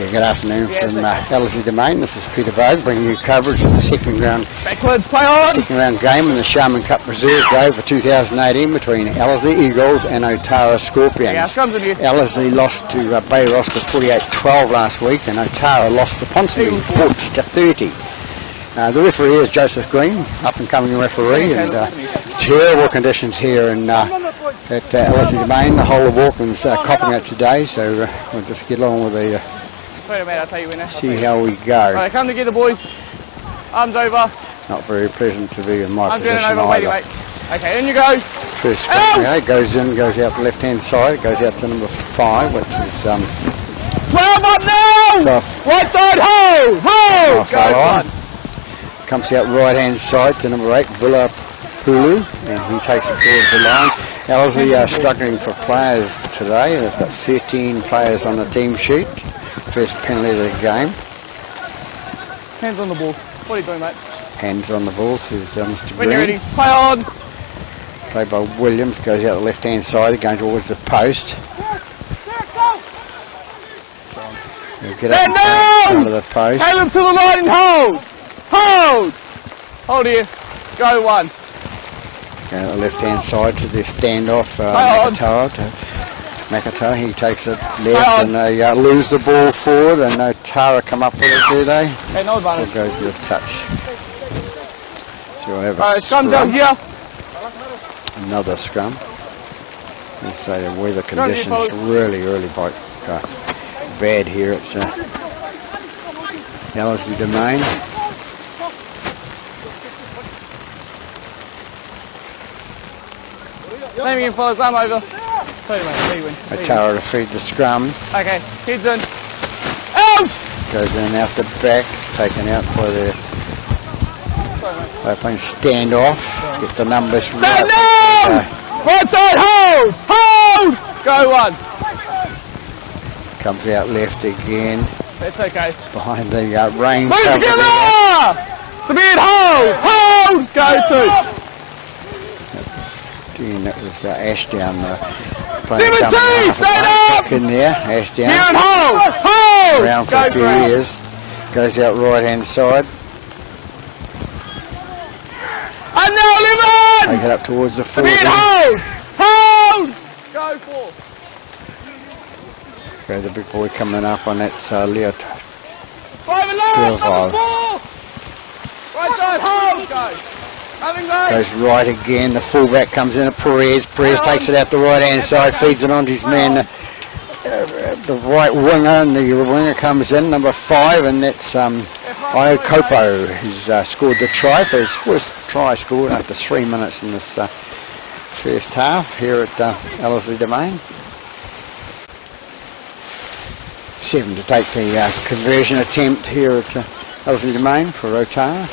Yeah, good afternoon from Ellerslie Domain. This is Peter Vogue bringing you coverage of the second round game in the Sharman Cup Reserve Day for 2018 between Ellerslie Eagles and Otara Scorpions. Ellerslie lost to Bay Roscoe 48-12 last week, and Otara lost to Ponsonby 40-30. The referee is Joseph Green, up-and-coming referee, and terrible conditions here at Ellerslie Domain. The whole of Auckland's copping it today, so we'll just get along with the Wait a minute, I'll tell you when. see how we go. Right, come together, boys. Arms over. Not very pleasant to be in my Arms position over, either. wait. Okay, in you go. First scrum, it goes in, goes out the left-hand side, it goes out to number 5, which is 12 up now! tough. Right side, hold! Go on. Comes out right-hand side to number 8, Villa Hulu, and he takes it towards the line. Ellerslie are struggling for players today. They've got 13 players on the team sheet. First penalty of the game. Hands on the ball. What are you doing, mate? Hands on the ball, says Mr. When Green. you're ready, play on. Played by Williams, goes out the left-hand side, going towards the post. He'll get up in front of the post. Take them to the line and hold. Hold. Hold here. Go one. Go the left-hand side to the standoff, Makatoa, he takes it left and they lose the ball forward, and Otara come up with it, do they? Okay, no advantage. It goes with a touch. So we'll have a scrum down here. Another scrum. Let's say the weather conditions really bad here at Ellerslie Domain. Same again, fellas, arm over. Otara to feed the scrum. Okay, heads in. Out! Goes in and out the back. It's taken out by the playing standoff. Get the numbers right. Right side, hold! Hold! Go one. Comes out left again. That's okay. Behind the rain Move cover. together! The beard, hold! Hold! Go two. That was Ashdown playing back in there. Ashdown. Here and hold! Around for a few years. Goes out right hand side. And now Lemon! Take it up towards the forward. Hold! Hold! Go four. Okay, the big boy coming up on that Leo. 5 and left, number 4. Right side, hold! Go. Goes right again. The fullback comes in at Perez. Perez takes it out the right hand side, feeds it onto his man, the right winger, and the winger comes in, number 5, and that's Iokopo, who's scored the try for his first try scored after 3 minutes in this first half here at Ellerslie Domain. 7 to take the conversion attempt here at Ellerslie Domain for Otara.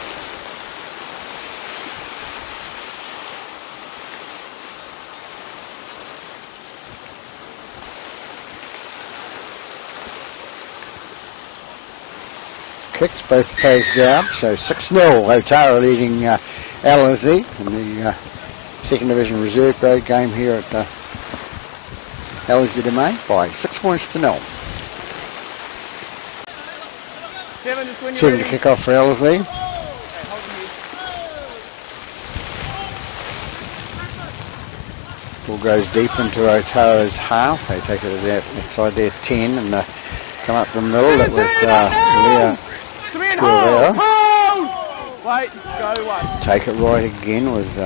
Kicks, both players go up, so 6-0, Otara leading Ellerslie in the second division reserve grade game here at Ellerslie Domain by 6 points to 0. 7 to kick off for Ellerslie. Ball goes deep into Otara's half. They take it out inside their 10 and come up the middle. That was Leah. Wait, go one. Take it right again with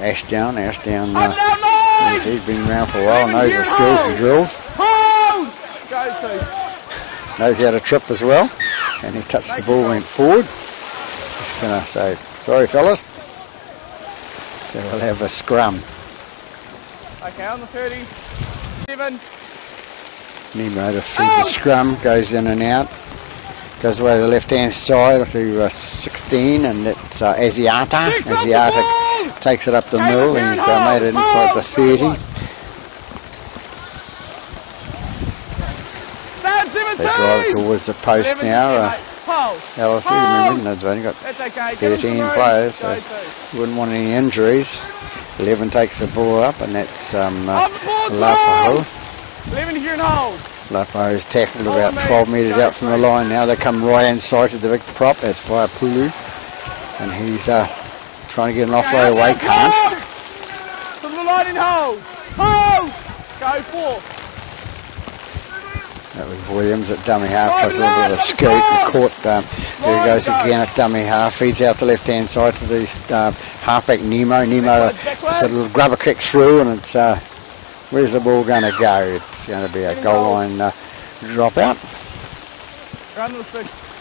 Ashdown. Ashdown, he's been around for a while, knows the skills and drills. Go two. Knows how to trip as well. And he touched the ball, went forward. He's going to say, sorry fellas. So we'll have a scrum. Okay, on the 37. Nemo to feed the scrum, goes in and out. Goes away to the left-hand side to 16, and it's Asiata. Asiata takes it up the middle, and he's made it inside the 30. They drive it towards the post now. Ellerslie, remember, they've only got 13 players, so you wouldn't want any injuries. 11 takes the ball up, and that's Lapaho. 11 here and hold. Lapo's tackled about 12 metres out from the line now. They come right hand side to the big prop. That's Vaipulu. And he's trying to get an offload away. Can't. To the line in hold. Hold! Go 4. That was Williams at dummy half. Tries a little bit of a scoot and caught. There he goes again at dummy half. Feeds out the left hand side to the halfback Nemo. Nemo it's a little grubber kick through, and it's where's the ball going to go? It's going to be a goal line dropout.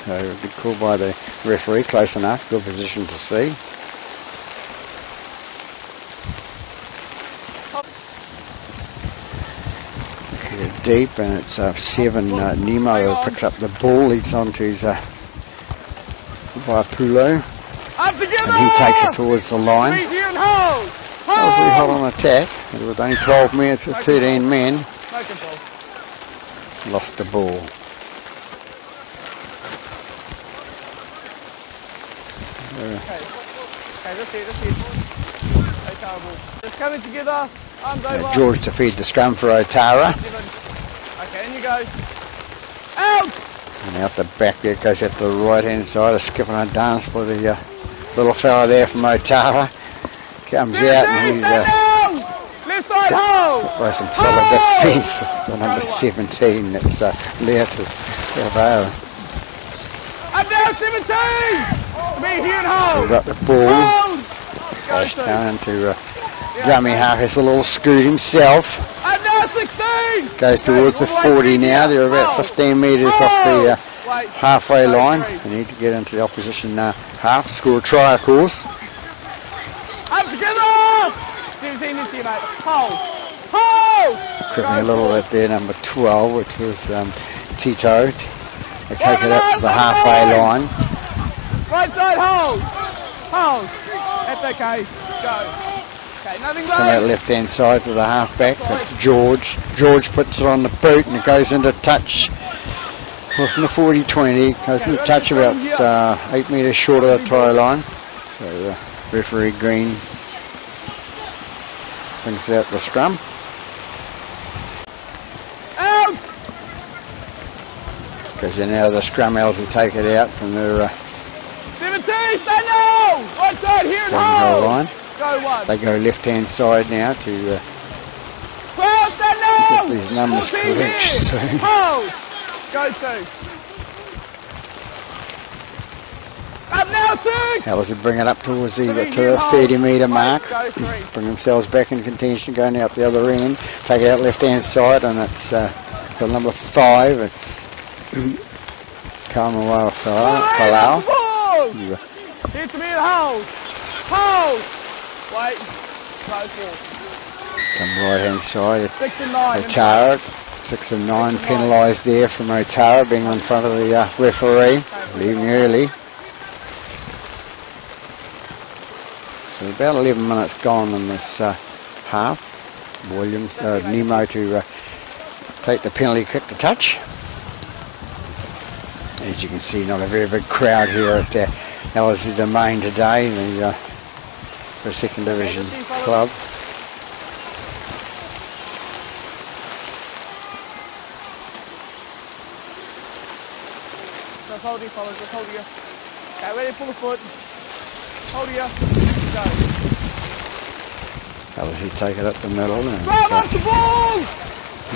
So good call by the referee. Close enough. Good position to see. Deep, and it's 7. Nemo picks up the ball, leads on to his Vaipulu, and he takes it towards the line. Ellerslie hot on attack. It was only 12 minutes of 13 men. Lost the ball. Just coming together. George to feed the scrum for Otara. Okay, in you go. Out! And out the back there, goes out to the right hand side, a skip and a dance by the little fella there from Otara. Comes out and he's left side hold! by some solid defence. The number 17, it's Leo to Galvao. Up now, 17! Me here and hold! So we've got the ball. Goes down to dummy half, has a little scoot himself. Up now, 16! Goes towards the 40 now. They're about 15 metres off the halfway line. They need to get into the opposition half to score a try, of course. Up together! 17 into you, mate. Hold! Hold! Crippling a little bit there, number 12, which was Tito. They take it up to the halfway line. Right side, hold! Hold! That's okay. Go. Okay, nothing Come out left hand side to the halfback. That's George. George puts it on the boot and it goes into touch. Wasn't a 40-20. Goes into touch about 8 metres short of the try line. So referee Green brings out the scrum. Out! Because then out of the scrum, Ellerslie take it out from their 17, stand now! Right side here and hold! line. Go 1. They go left hand side now to 12, stand now! get these numbers 14 correct here. soon. Hold! Go 2. Up now, 6! Ellerslie bring it up towards the 30 metre mark. Go 3. Bring themselves back in contention, going out the other end. Take it out left hand side, and it's got number 5. It's Kamawao Falau. Here to me and hold. Hold! Wait. Go 4. Come right hand side. 6 and 9. Otara. 6 and 9 penalised there from Otara, being in front of the referee, leaving early. So about 11 minutes gone in this half. Williams, Nemo to take the penalty kick to touch. As you can see, not a very big crowd here at Ellerslie Domain today, the second division club. Just hold you, fellas, just hold you. Okay, ready, pull the foot. Hold you. Go. Ellerslie take it up the middle, and Drive up the ball!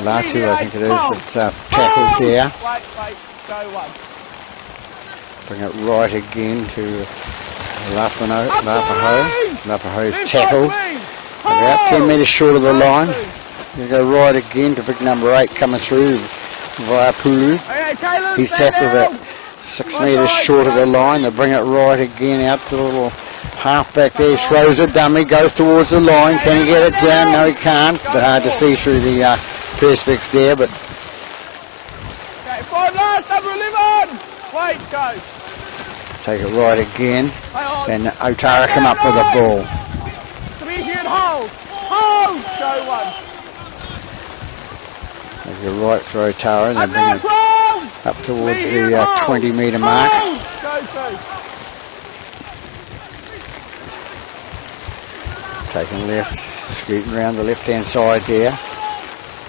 Latu, I think it is, that's tackled there. Wait, go 1. Bring it right again to Lapaho. Lapaho's tackle. About 10 metres short of the line. They go right again to big number 8 coming through via Pulu. He's tackled about 6 metres short of the line. They bring it right again out to the little halfback there. He throws a dummy, goes towards the line. Can he get it down? No, he can't. But hard to see through the perspex there. But okay, 5 last, number 11. Wait, go. Take it right again. And Otara come up with the ball. Come in here and hold. Hold! Go 1. They go right for Otara and they bring it up towards the 20 metre mark. Go 2. Taking left, scooting around the left hand side there.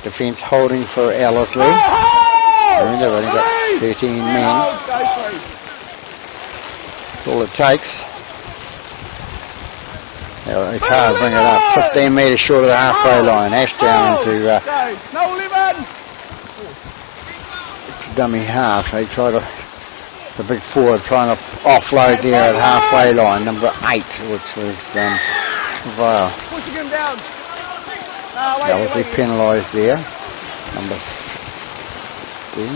defence holding for Ellerslie. They've only got 13 men. That's all it takes. Otara bring it up 15 metres short of the halfway line. Ashdown to dummy half. They try to, the big forward trying to offload there at halfway line, number 8, which was Vile. Ellerslie penalised there, number 16.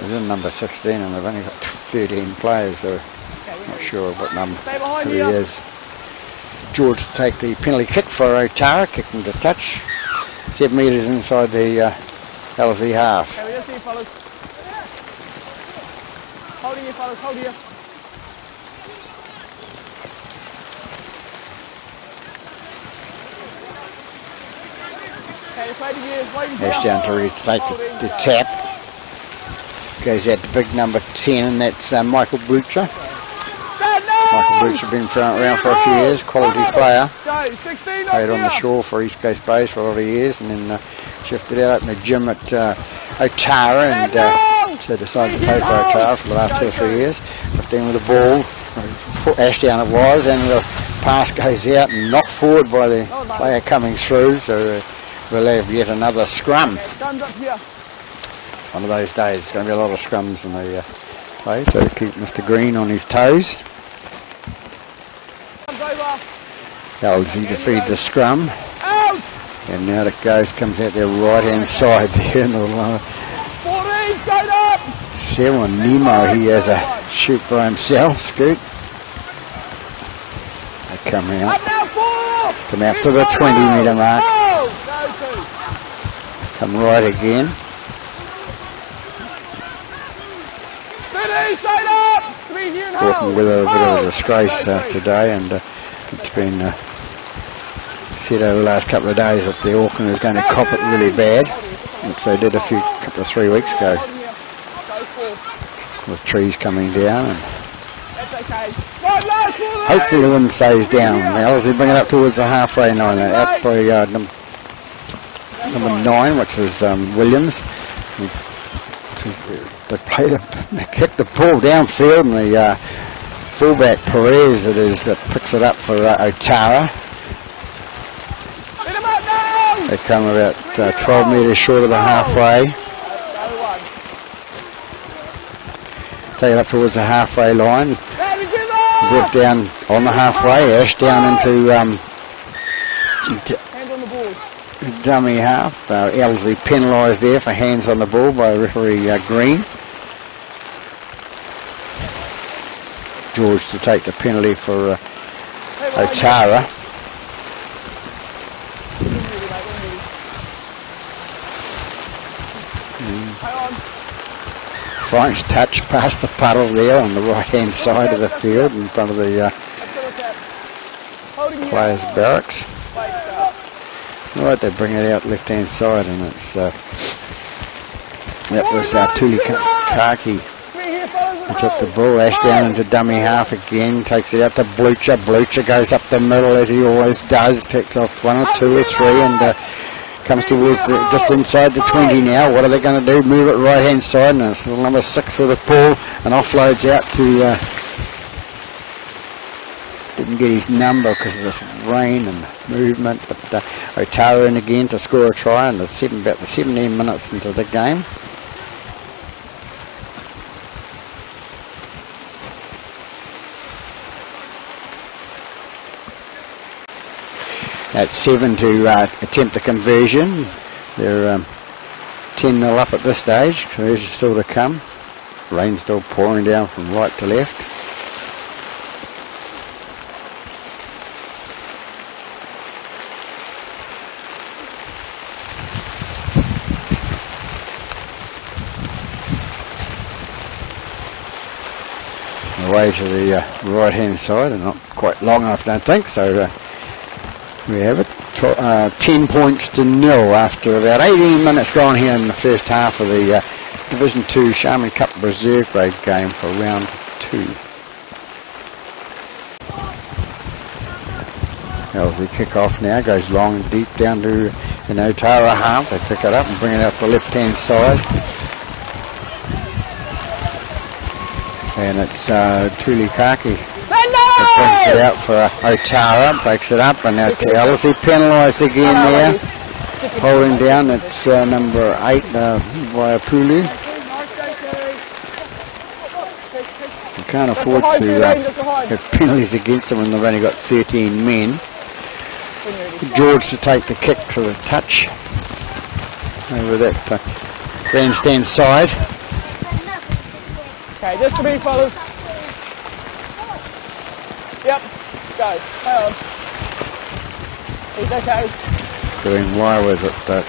They're in number 16 and they've only got 13 players, so not sure what number who he is. George to take the penalty kick for Otara, kicking to touch, 7 metres inside the Ellerslie half. Hold here, fellas, hold here. Ashdown to retake the tap. Goes out to big number 10, and that's Michael Butcher. Michael Butcher been around for a few years, quality player. Played on the shore for East Coast Bays for a lot of years, and then shifted out in the gym at Otara, and so decided to play for Otara for the last 2 or 3 years. 15 with the ball, Ashdown it was, and the pass goes out and knocked forward by the player coming through, so we'll have yet another scrum. It's one of those days, there's going to be a lot of scrums in the play, so to keep Mr. Green on his toes. Ellerslie to feed the scrum. And now it goes, comes out their right hand side there. And 7, Nemo, he has a shoot by himself, Scoot. They come out to the 20 metre mark. Come right again. Walking with a bit of a disgrace today, and it's been said over the last couple of days that the Auckland is going to cop it really bad, which they did a couple of 3 weeks ago, with trees coming down. And hopefully the wind stays down. Ellerslie bring it up towards the halfway line, out by number 9, which is Williams. They kick the ball downfield, and the fullback Perez it is that picks it up for Otara. They come about 12 metres short of the halfway. Take it up towards the halfway line. Brought down on the halfway, Ashdown into dummy half. Ellerslie penalised there for hands on the ball by referee Green. George to take the penalty for Otara. Frank's touch past the puddle there on the right hand side of the field in front of the players' barracks. Right, they bring it out left hand side, and it's that was Tuli Kaki who took the ball. Ashdown into dummy half again, takes it out to Blucher. Blucher goes up the middle as he always does, takes off 1 or 2 or 3, and comes towards just inside the 20 now. What are they going to do? Move it right hand side, and it's number 6 with the ball and offloads out to didn't get his number because of this rain and movement, but Otara in again to score a try, and it's about the 17 minutes into the game. At 7 to attempt the conversion. They're 10-0 up at this stage, so there's still to come. Rain still pouring down from right to left. Away to the right hand side, and not quite long enough, don't think, so we have it 10 points to 0 after about 18 minutes gone here in the first half of the Division 2 Sharman Cup Reserve Grade game for round 2. Ellerslie kick off now, goes long and deep down to an Otara half. They pick it up and bring it out the left-hand side. And it's Tulikaki that brings it out for Otara, breaks it up, and now to Ellerslie, penalised again there. Holding down, it's number 8, Waiapulu. You can't afford to have penalties against them when they've only got 13 men. George to take the kick to the touch over that grandstand side. Okay, just to be fellas. Yep, go. Hang on. He's okay. Doing why was it that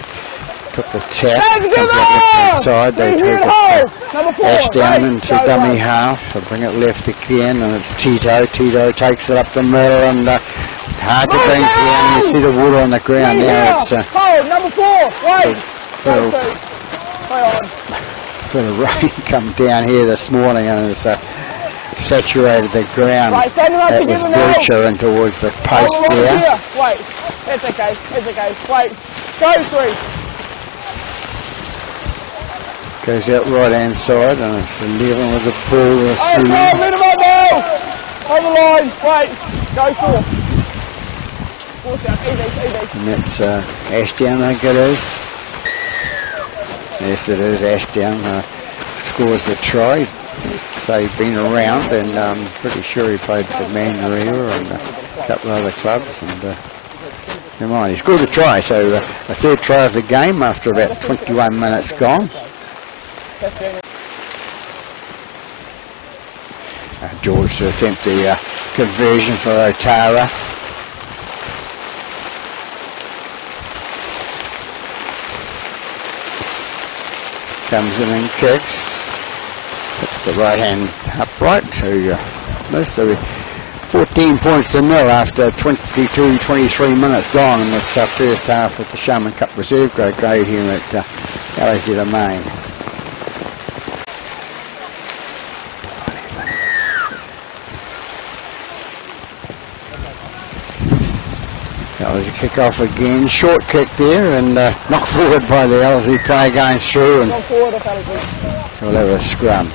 took the tap, comes out left-hand side, they take it Ashdown into dummy half, they bring it left again, and it's Tito. Tito takes it up the middle, and hard to bring down. You see the water on the ground now. It's number 4, wait. Bit of rain come down here this morning, and it's saturated the ground. That was Butcher and towards the post there. Wait, it's okay, wait, go 3. Goes out right hand side, and it's 11 with the ball. Let him on now! On the line, wait, go 4. And that's Ashdown, I think it is. Yes, it is Ashdown. Scores the try. So he's been around, and I'm pretty sure he played for Manurewa and a couple of other clubs. And never mind, he scored the try. So the third try of the game after about 21 minutes gone. George to attempt the conversion for Otara. Comes in and kicks. It's the right hand upright. So most of it 14 points to 0 after 23 minutes gone in this first half of the Sharman Cup Reserve grade here at Ellerslie Domain. Ellerslie kick off again, short kick there, and knocked forward by the Ellerslie player going through, and so we'll have a scrum.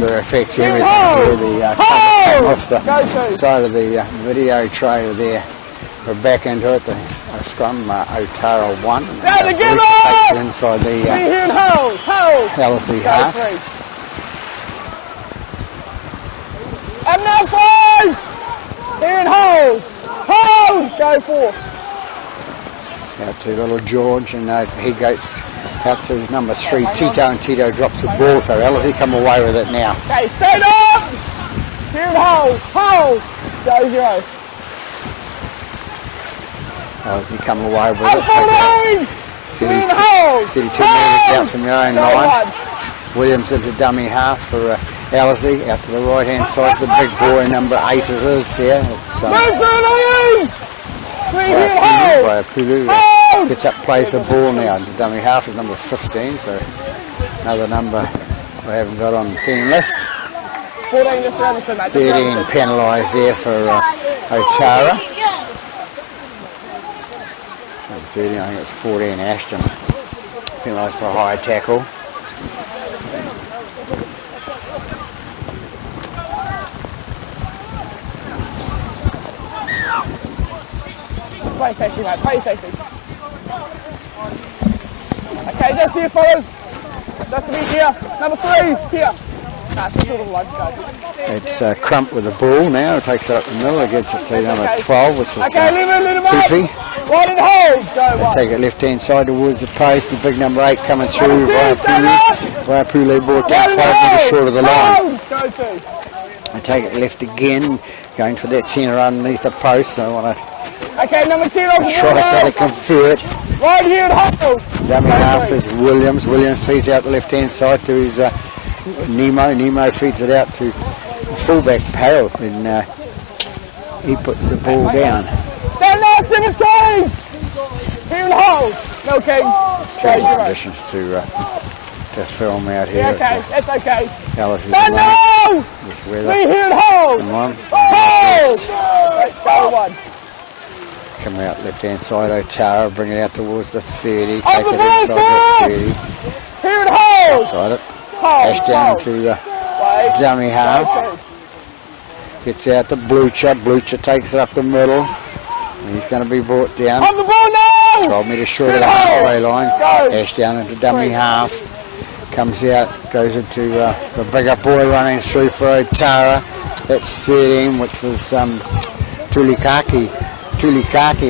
There affects everything here. The cover came off the side of the video trailer there. We're back into it. The scrum, Otara 1. Takes it inside the Ellerslie half. And now 5! Here and hold! Go 4. Out to little George, and he goes out to number 3, Tito, and Tito drops the ball, so Ellerslie come away with it now. Okay, straight up! Here and hold! Go 0. Ellerslie come away with it. 32 metres out from your own line. Williams into dummy half for Ellerslie, out to the right hand side, the big boy number 8 it is there. It's Waiapulu gets up, plays the ball now into dummy half is number 15, so another number we haven't got on the team list. 13 penalised there for Otara. 13, I think it's 14 Ashton. Penalised for a high tackle. Play safety, mate, play safety. Okay, just here, fellas. Just to be here. Number 3, here. It's Crump with the ball now. It takes it up the middle. It gets it to number 12, which is Tufi. They take it left-hand side towards the post. The big number 8 coming through. Waiapulu brought down 5 metres short of the line. They take it left again, going for that centre underneath the post. So I want to try so they convert. Right here at hold. Dummy half is Williams. Williams feeds out the left-hand side to his Nemo. Nemo feeds it out to fullback Pale, and he puts the ball down. Stand up, 17! Here and hold. Milking. Terrible conditions to film out here. Yeah, okay, that's okay. Ellerslie no! This weather. We here at hold. Come on. Hold! Right, go one. Come out left hand side, Otara, bring it out towards the 30, take On it the ball, inside the 30. Here at hold. Outside it. Hold, Ashdown hold. to dummy half. Gets out the Blucher. Blucher takes it up the middle. And he's going to be brought down. On the ball now! 12 metres short of the halfway line. Ashdown into dummy half. Comes out, goes into the bigger boy running through for Otara. That's 13, which was Tulikaki,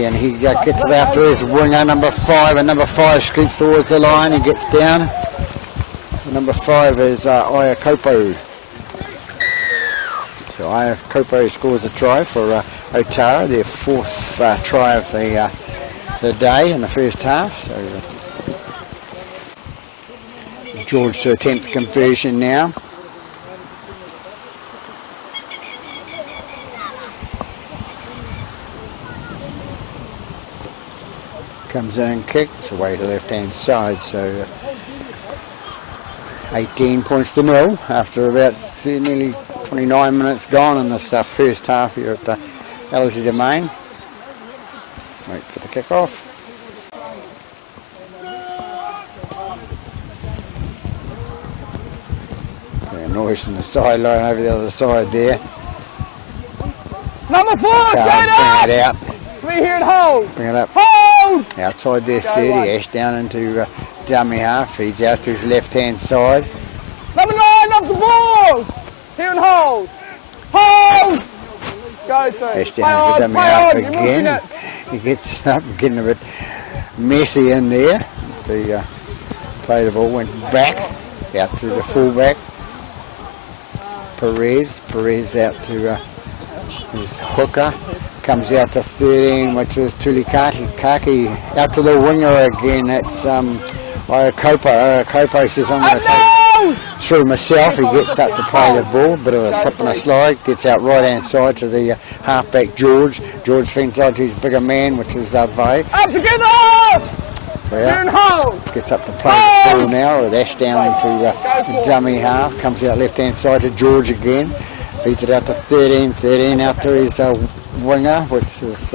and he gets it out to his winger, number 5, and number 5 scoots towards the line. He gets down. Number 5 is Iakopo. So Iakopo scores a try for Otara, their 4th try of the day in the first half. So George to attempt the conversion now. Comes in and kicks away to left hand side, so 18 points to 0 after about nearly 29 minutes gone in this first half here at Ellerslie Domain. Wait for the kick off. Noise from the sideline over the other side there. Number 4, Bring it out. We here at hold. Bring it up. Hold! Outside there, 30. Ashdown into dummy half. Feeds out to his left hand side. Number 9 off the ball. Here at hold. Hold! Go through. Ashdown into dummy half again. He gets up, getting a bit messy in there. The play the ball went back out to the fullback. Perez out to his hooker, comes out to 13, which was Tulikaki, out to the winger again. That's Iakopo. Iakopo says, I'm going to take through myself. He gets up to play the ball, bit of a slip and a slide, gets out right hand side to the halfback George. George fends out to his bigger man, which is Vay. Up together! Well, gets up to play the ball now with Ashdown to dummy half. Comes out left hand side to George again. Feeds it out to 13 out to his winger, which is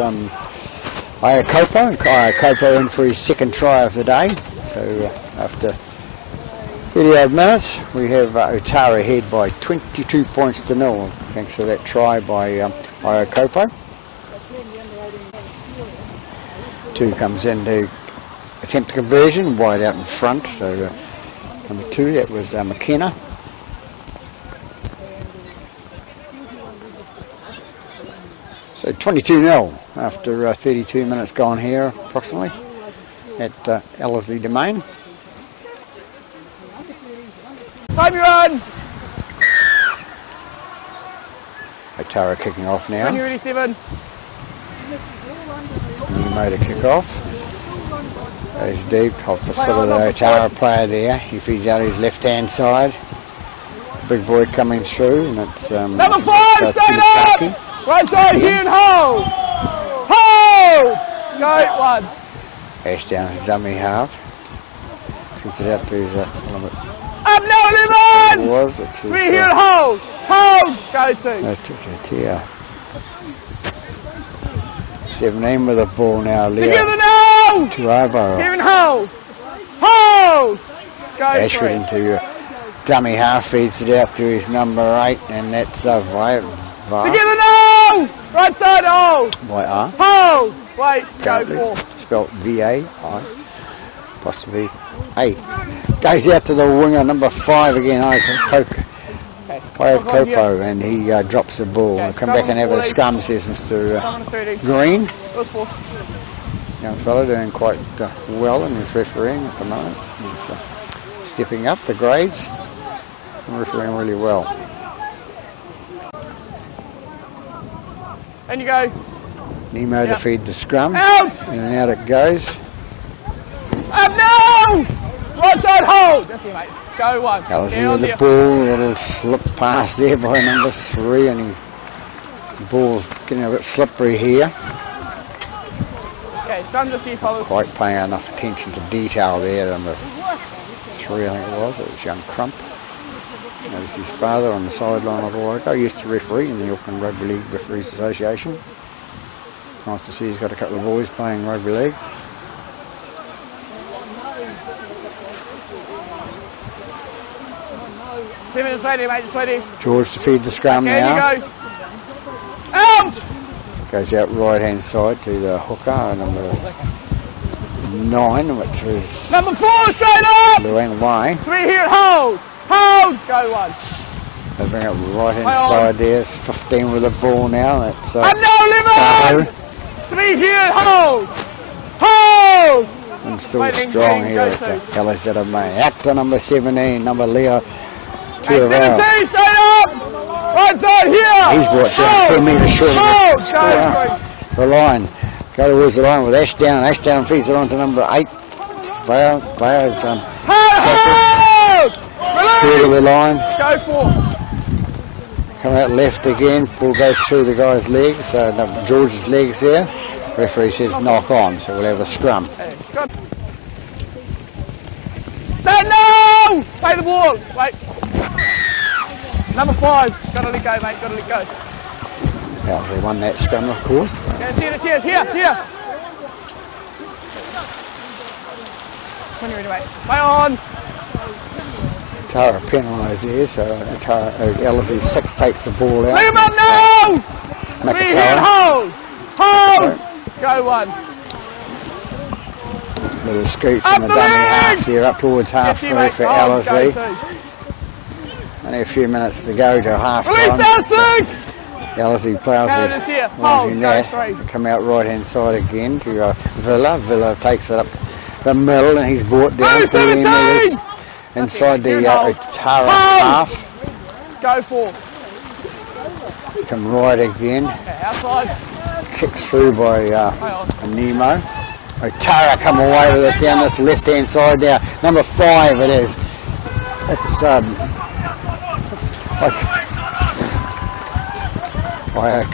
Iakopo. Iakopo in for his 2nd try of the day. So after 30 odd minutes, we have Otara ahead by 22 points to 0, thanks to that try by Iakopo. 2 comes in to attempt conversion, wide out in front, so number 2, that was McKenna. So 22-0 after 32 minutes gone here, approximately, at Ellerslie Domain. Time you run! Otara kicking off now. When you're ready, 7. Nemo to kick off. Goes deep off the foot of the Otara player there. He feeds out his left hand side. Big boy coming through, and it's number 5, stay up! Right side here and hold! Hold! Go, 1. Ashdown to dummy half. Feeds it out to his up now, 11! It was. It's his, we're here and hold! Hold! Go 2. That's it, 17 with the ball now, Leo. Together now! To Avo. Here and hold! Hold! Go Ashford 3. into dummy half, feeds it out to his number 8, and that's Vay. Together now! Right side, hold! Y-R. Hold! Wait, go 4. Spelled V-A-I. Possibly A. Goes out to the winger, number 5 again, Iakopo, and he drops the ball. We'll come back and have a scrum, says Mr. Green. Young fellow doing quite well in his refereeing at the moment. He's stepping up the grades and refereeing really well. And you go. Nemo to feed the scrum. Out! In and out it goes. Up now! Right side, hold! That's it, mate. Go 1. Ellerslie with the ball, a little slip pass there by number 3, and the ball's getting a bit slippery here. Okay, Okay, scrum just here, fellas. Quite paying enough attention to detail there. Number 3, I think it was young Crump. There's his father on the sideline a while ago. He used to referee in the Auckland Rugby League Referees Association. Nice to see he's got a couple of boys playing rugby league. Minutes ready, mate, just ready. George to feed the scrum now. Here you go. Out! Goes out right hand side to the hooker, number 9, which is number 4, straight up! Luang Wai. 3 here, hold! Hold! Go 1. They bring it right hand side there. It's 15 with the ball now. That's and no limit! 3 here, hold! Hold! And still strong here at the Ellerslie main. Out to number 17, number Leo. 2 of ours. Straight up! Right side here! He's brought down 10 metres short of the line. Go towards the line with Ashdown. Ashdown feeds it on to number 8. Vao's through to the line. Go for. Come out left again. Ball goes through the guy's legs. George's legs there. Referee says knock on, so we'll have a scrum. No! Play the ball. Wait. Number 5. Gotta let go, mate. Gotta let go. Ellerslie won that scrum, of course. Here. When you're ready, mate. Play on. Tara penalised there, so Ellerslie 6 takes the ball out. Leave him up now! McIntyre. Hold! Go 1. Little scoots in the dummy half there, up towards halfway for Ellerslie. Only a few minutes to go to half time. Ellerslie players will wanting that. Come out right hand side again to Villa. Villa takes it up the middle and he's brought down 30 metres inside the Otara half. Go for. Come right again. Outside. Kicks through by Nemo. Otara come away with it down this left hand side now. Number 5 it is. It's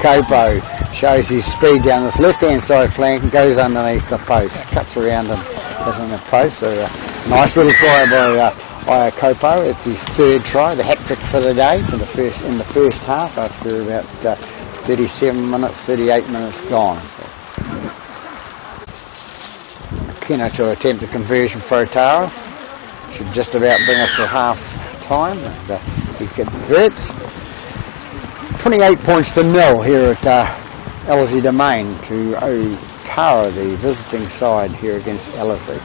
Kopo shows his speed down this left hand side flank and goes underneath the post, cuts around and goes on the post. So nice little try by Kopo. It's his 3rd try, the hat trick for the day in the first half after about 37 minutes, 38 minutes gone. So. McKenna to attempt a conversion for Otara. Should just about bring us to half time. And, he converts. 28 points to 0 here at Ellerslie Domain to Otara, the visiting side here against Ellerslie.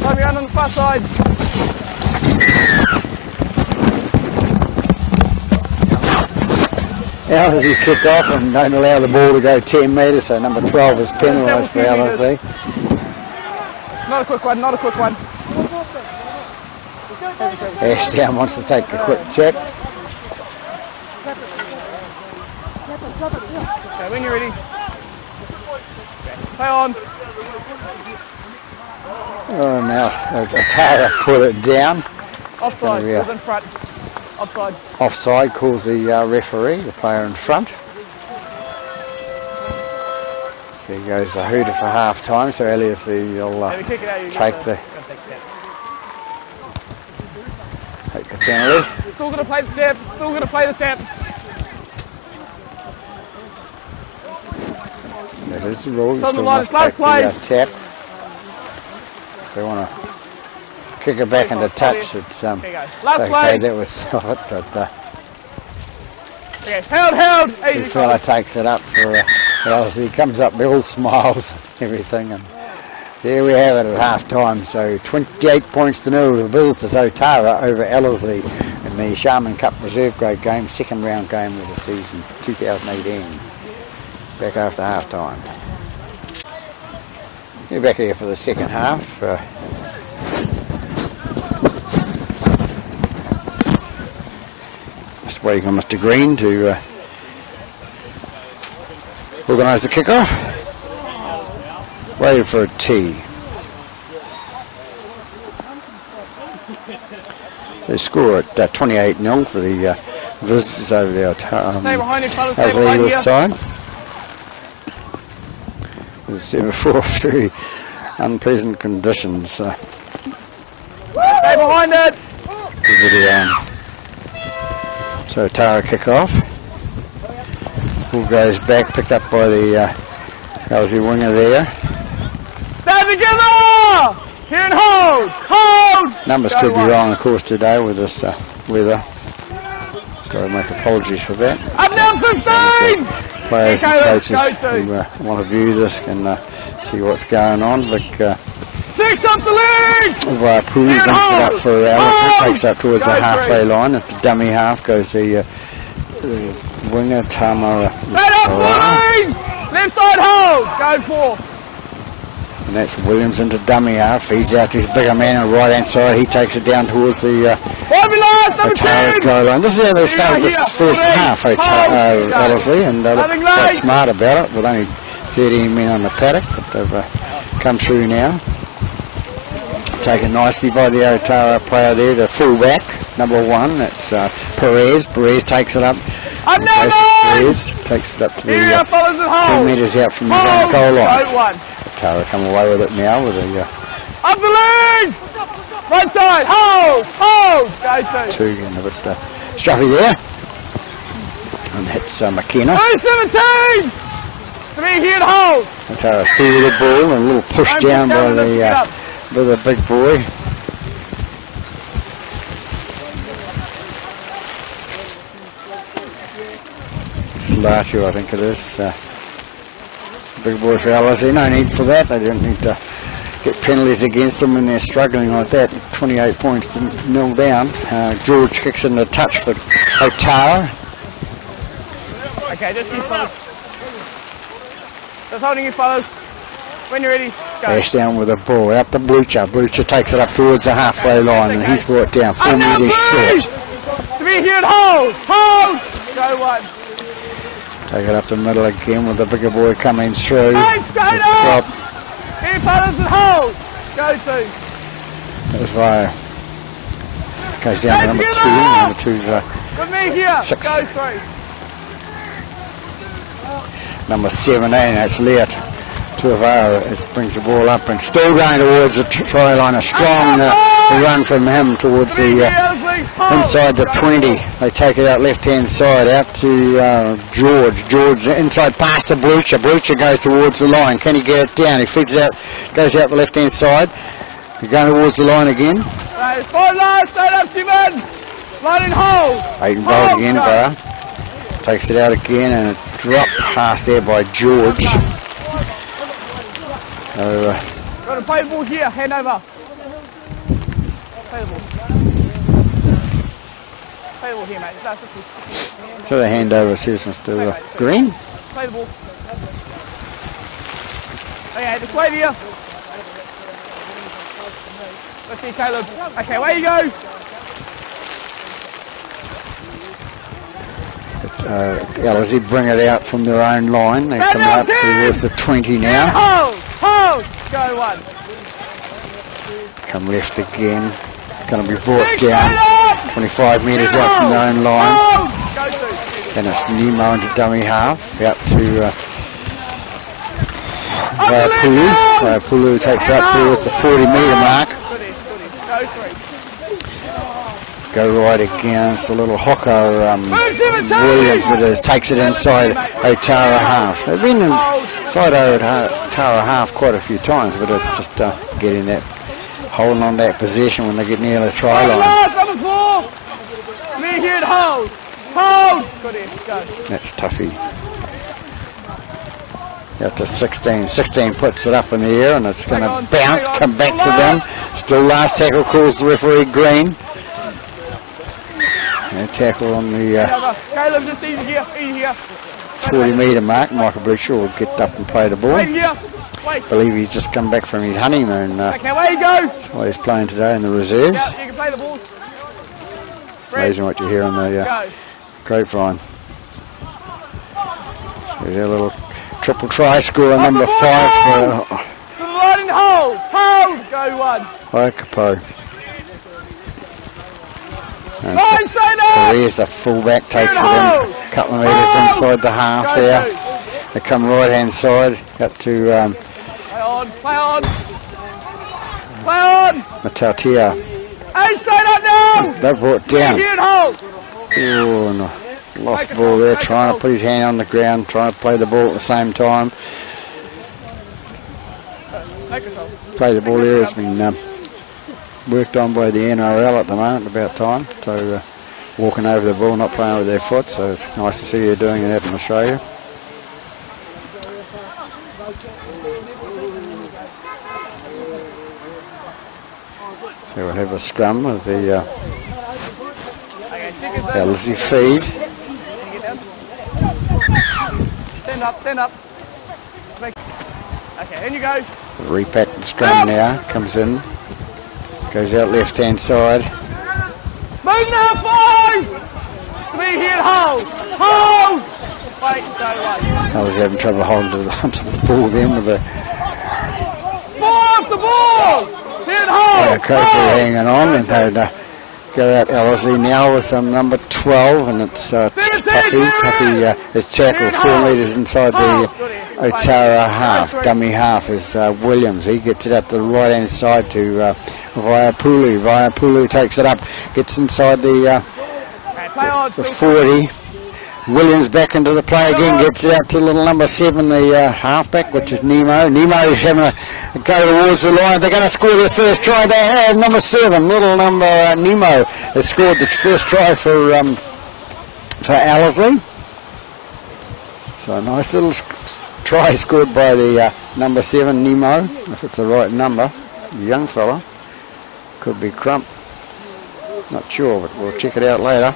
Time around on the far side. Ellerslie kick off and don't allow the ball to go 10 metres, so number 12 is penalised for Ellerslie. Not a quick one, not a quick one. Ashdown wants to take a quick tip. Okay, when you're ready. Play on. Oh, now Otara put it down. Offside, was in front. Offside. Offside calls the referee, the player in front. There goes the hooter for half time, so Ellerslie will take the penalty. Still going to play the tap, still going to play the tap. That is the rule, you still must take the tap. If they want to kick it back into touch, it's okay, that was it, but okay, held, easy. The fella takes it up for Ellerslie, comes up, all smiles and everything, and there we have it at half time. So 28 points to 0, the visitors Otara over Ellerslie in the Sharman Cup Reserve Grade game, 2nd round game of the season 2018. Back after half time. We're back here for the second half. Just waiting on Mr. Green to organise the kick-off. Waiting for a tee. They score at 28-0 for the visitors over the Ellerslie Eagles side. As I said before, very unpleasant conditions. Stay behind it. So Otara kick off. Ball goes back, picked up by the Ellerslie winger there. Stay together! Here and hold! Hold! Numbers could be wrong, of course, today with this weather. So I make apologies for that. Up now, 15! Players and coaches who want to view this can see what's going on. But 6 up the lead! Pulu brings it up for Ellerslie, takes it up towards the halfway line. At the dummy half goes the winger Tamara. Left side hold! Go for. And that's Williams into dummy half. Feeds out to his bigger man on the right hand side. He takes it down towards the Otara's goal line. This is how they started this first half, Ellerslie, and they look quite smart about it with only 13 men on the paddock, but they've come through now. Taken nicely by the Otara player there, the fullback, number 1. That's Perez. Perez takes it up. Perez takes it up to the 2 metres out from his own goal line. Otara come away with it now with a up the lead! Right side, hold! Hold! Go to. 2 and a bit struffy there. And that's McKenna. 17! 3 here to hold. Otara still with the ball and a little push down by the big boy. Slatu, I think it is. Big boy for Ellerslie. No need for that. They don't need to get penalties against them when they're struggling like that. 28 points to nil down. George kicks in the touch for Otara. Okay, just you fellas. Just holding you fellas. When you're ready, go. Ash down with the ball. Out the Blucher. Blucher takes it up towards the halfway line and he's brought down 4 metres short. 3 here and hold. Hold. Go 1. Take it up the middle again with the bigger boy coming through. Here fellas and hold. Go 2. That's why goes down to number 2. Number 2's with me here. 6. Go 3. Number 17, that's Leot. Tuavara brings the ball up and still going towards the try line. A strong run from him towards the inside the 20. They take it out left hand side out to George. George inside past the Blucher. Blucher goes towards the line. Can he get it down? He feeds it out, goes out the left hand side. He's going towards the line again. Right, 4 last, stay up, Simon. Line and hold. 8 and ball again, Barra. Takes it out again and a drop pass there by George. Got to play the ball here, hand over. Play the ball. Play the ball here, mate. So the handover says Mr. Green. Play the ball. Okay, just wait here. Let's see, Caleb. Okay, away you go. Ellerslie bring it out from their own line. They come up towards the 20 now. Hold, hold, go 1. Come left again. Going to be brought down 25 metres out from their own line. And it's Nemo into dummy half. Out to Pulu. Pulu takes it up towards the 40 metre mark. Go right against the little hooker Williams it is, takes it inside Otara half. They've been inside Otara half quite a few times, but it's just getting that, holding on that possession when they get near the try line. That's Tuffy. Out to 16. 16 puts it up in the air and it's going to bounce, come back to them. Still last tackle calls the referee Green. A tackle on the 40 metre mark. Michael Blucher will get up and play the ball. I believe he's just come back from his honeymoon. That's why he's playing today in the reserves. Amazing what you hear on the grapevine. There's a little triple try scorer, number 5 for Waikapo. And Perez, the fullback, takes it in a couple of metres inside the half there. They come right hand side up to play on. Matatia. They're brought down. Oh, no. Lost the ball there, trying to put his hand on the ground, trying to play the ball at the same time. Play the ball here has been worked on by the NRL at the moment, about time. So walking over the ball, not playing with their foot, so it's nice to see they're doing that in Australia. So we'll have a scrum with the Ellerslie feed. Stand up. Okay, in you go. Repacked scrum now, comes in, goes out left hand side. Move now, 5! 3 here, hold! Wait, so I was having trouble holding to the ball then with the 4 the ball! Here, hold! Copley hanging on, and they'd go out Ellerslie now with number 12, and it's Tuffy. Tuffy is tackled 4 metres inside the Otara half. Dummy half is Williams. He gets it up the right hand side to Vaiapulu. Vaiapulu takes it up, gets inside the 40. Williams back into the play again, gets it out to little number 7, the halfback, which is Nemo. Nemo is having a go towards the line. They're going to score their first try. They have number 7, little number Nemo, has scored the first try for Ellerslie. So a nice little try scored by the number 7, Nemo, if it's the right number. Young fella. Could be Crump. Not sure, but we'll check it out later.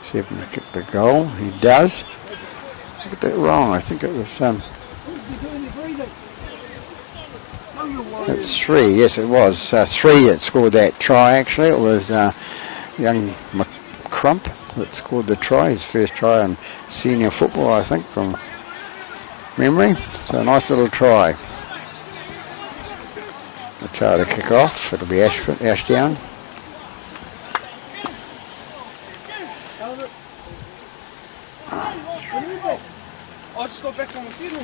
See if he can kick the goal. He does. I got that wrong. I think it was it's 3. Yes, it was 3 that scored that try. Actually, it was young McCrump that scored the try. His first try in senior football, I think, from memory. So a nice little try. Otara to kick off. It'll be Ashdown. I just got back on the field.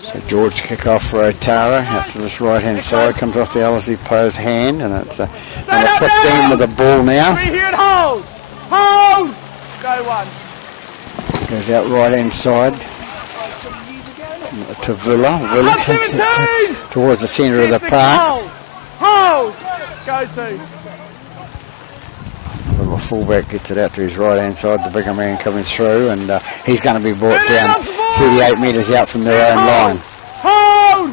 So George to kick off for Otara out to this right hand side, comes off the Ellerslie player's hand, and it's number 15 with the ball now. Hold! Go 1. Goes out right hand side to Villa. Villa takes it towards the centre of the park. Hold! Go 2. Little fullback gets it out to his right hand side, the bigger man coming through, and he's going to be brought down 38 metres out from their own line. Hold!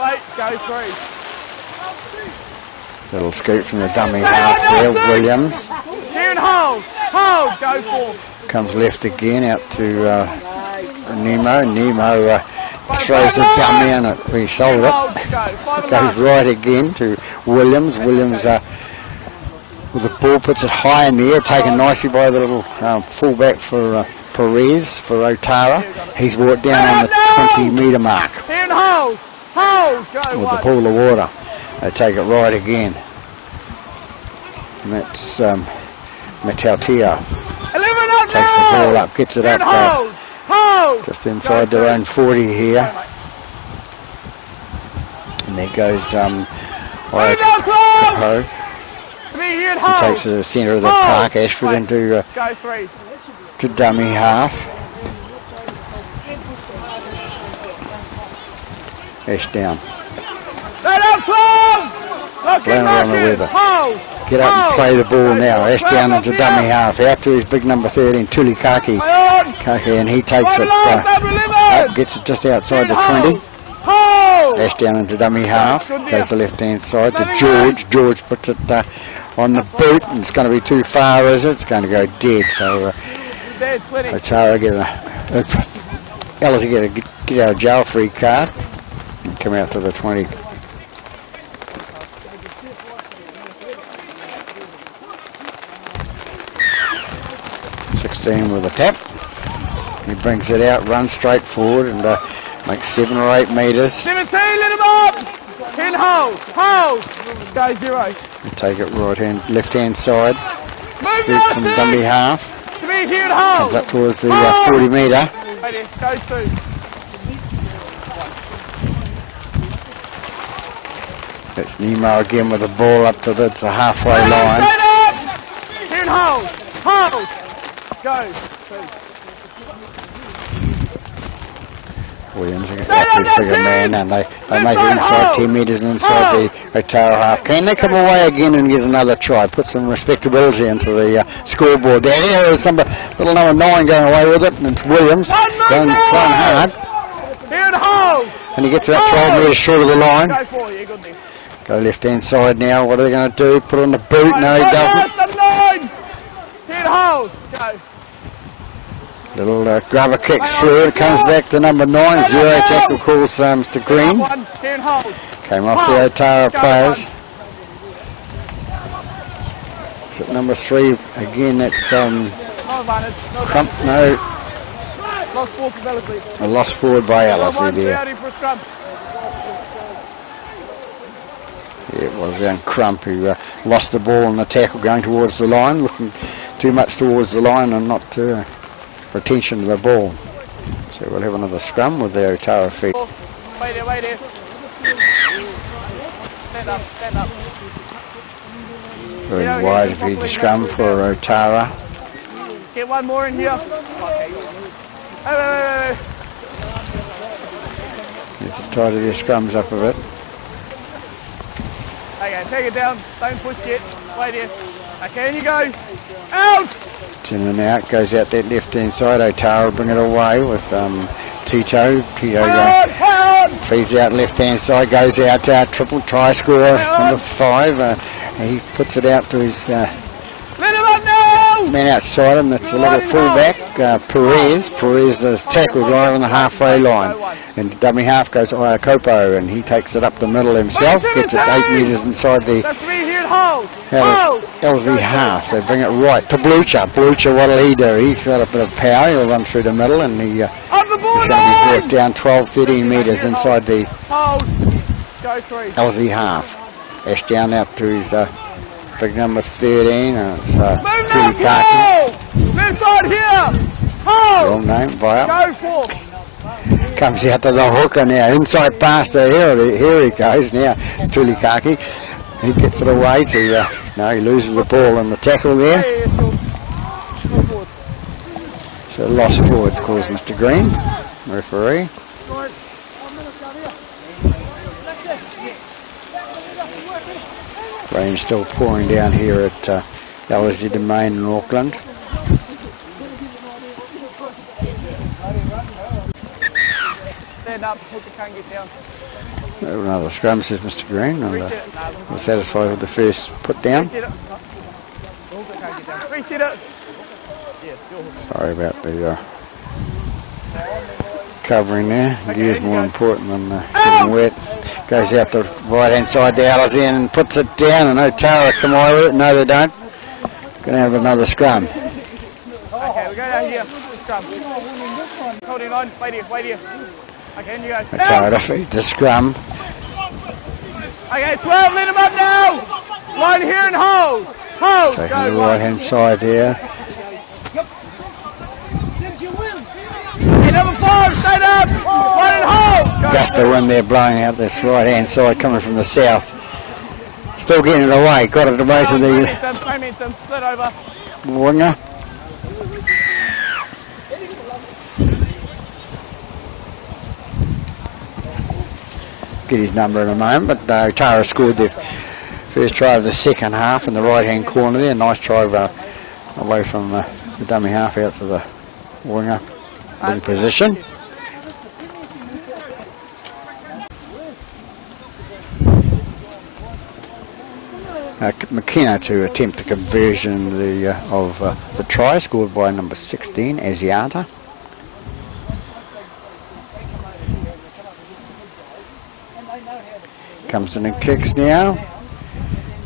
Wait, go 3. Little scoot from the dummy half there, Williams. Hold, go 4. Comes left again out to Nemo. Nemo throws the dummy and he sold it. Goes right again to Williams. Williams with the ball, puts it high in the air, taken nicely by the little fullback for Perez, for Otara. He's brought down on the 20 metre mark Hold, go with the pool of water. They take it right again. And that's Matatia. Takes the ball up, gets it up just inside their own 40 here. And there goes Iakapo. He takes the centre of the park, Ashford into to dummy half. Ashdown. Blowing around the weather. Get up and play the ball now. Ashdown into dummy half. Out to his big number 13, Tulikaki. And he takes it up, gets it just outside the 20. Ashdown into dummy half. Goes the left hand side to George. George puts it on the boot, and it's going to be too far, is it? It's going to go dead. So Otara Ellerslie get our jail free card and come out to the 20. 15 with a tap. He brings it out, runs straight forward and makes 7 or 8 metres. 17, let him up! 10, hold, go 0. Take it left hand side. Scoop from Martin! dummy half. To me here and hold. Comes up towards the 40 metre. Right there, go 2. It's Nemo again with the ball up to the halfway line. Straight up! Here and hold, go 2. Williams after his bigger man, and they make it inside 10 metres inside the Otara half. Can they come away again and get another try? Put some respectability into the scoreboard there. There's some little number 9 going away with it, and it's Williams going hard. And he gets about 12 metres short of the line. Go left hand side now. What are they going to do? Put on the boot? No, he doesn't. Little grubber kicks through it, comes back to number 9, 0 tackle calls Mr. Green. Came off the Otara players. It's at number 3 again, that's Crump, no. A lost forward by Ellerslie there. Yeah, it was Crump who lost the ball in the tackle going towards the line, looking too much towards the line and not retention of the ball. So we'll have another scrum with the Otara feet. Wait there. Stand up. Very wide of the scrum for Otara. Get one more in here. Hey. Need to tidy their scrums up a bit. Okay, take it down. Don't push yet. Wait there. Okay, in you go. Out! It's in and out, goes out that left hand side. Otara bring it away with Tito. Feeds out left hand side, goes out triple try scorer number 5. He puts it out to his let him up now! man outside him. That's the little fullback, Perez. Perez is tackled right on the halfway line. And dummy half goes Iacopo, and he takes it up the middle himself, gets it 8 metres inside the Ellerslie half. They bring it right to Blucher. Blucher, what'll he do? He's got a bit of power. He'll run through the middle, and he's going to be brought down 12, 13 metres inside the Ellerslie half. Ashdown out to his big number 13, and it's Tulikaki. Left side here. Wrong name, Via. Comes out to the hooker now, inside pass to here he goes now, Tulikaki. He gets it away to, no, he loses the ball in the tackle there. So lost forward calls Mr. Green, referee. Rain still pouring down here at Ellerslie Domain in Auckland. Stand up, hooker can't get down. Another scrum, says Mr. Green, and we're satisfied with the first put down. Sorry about the covering there. Gear's more important than getting wet. Goes out the right hand side to Ellerslie and puts it down, and Otara come away with it. No, they don't. Going to have another scrum. Okay, we go down here. Scrum. Hold in line. Wait here. Okay, and you go. Otara to feed the scrum. Okay, 12, let him up now. Line here and hold. Taking the right hand side here. Okay, number 5, stand up. Line and hold. Gust of wind there blowing out this right hand side coming from the south. Still getting it away. Got it away to the momentum. Split over. winger. Get his number in a moment, but Otara scored their first try of the second half in the right hand corner there. Nice try away from the dummy half out to the winger in position. McKenna to attempt the conversion of the try scored by number 16, Asiata. Comes in and kicks now.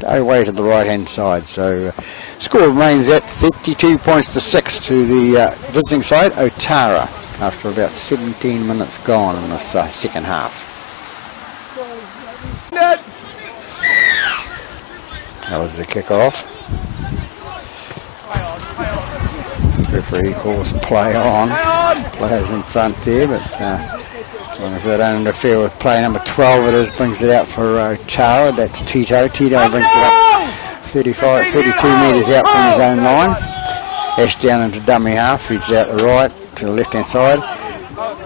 Away to the right hand side, so Score remains at 32 points to 6 to the visiting side, Otara, after about 17 minutes gone in this second half. That was the kick-off. Referee calls play on. Players in front there, but as long as they don't interfere with play number 12, it is, brings it out for Otara. That's Tito. Tito brings it up 32 metres out from his own line. Ash down into dummy half, feeds out the right to the left hand side,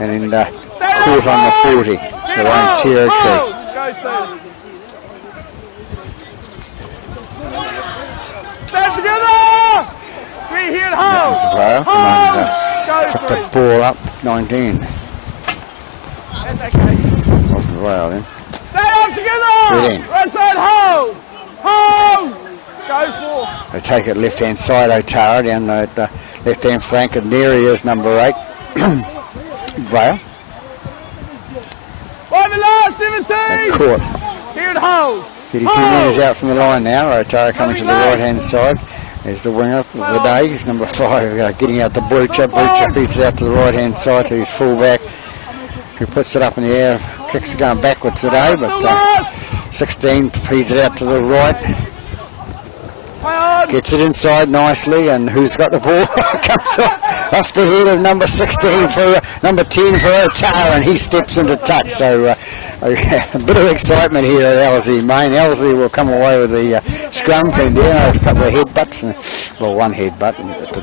and then caught on the 40, their own territory. Stand together! That was a foul. Took the ball up, 19. Wasn't a foul then. Stand up together! 13. Right side, hold! Hold! Go for. They take it left hand side, Otara, down the left hand flank, and there he is, number 8. Vale. By the last 17! And caught. Here and hold. 32 metres out from the line now. Otara coming to the right hand side. There's the winger of the day, he's number 5, getting out the Blucher. Blucher beats it out to the right hand side to his fullback, who puts it up in the air. Kicks are going backwards today, but 16 feeds it out to the right. Gets it inside nicely, and who's got the ball? Comes off the head of number 16 for number 10 for Otara, and he steps into touch. So a bit of excitement here at Ellerslie Main. Ellerslie will come away with the scrum from there, a couple of headbutts, well, one headbutt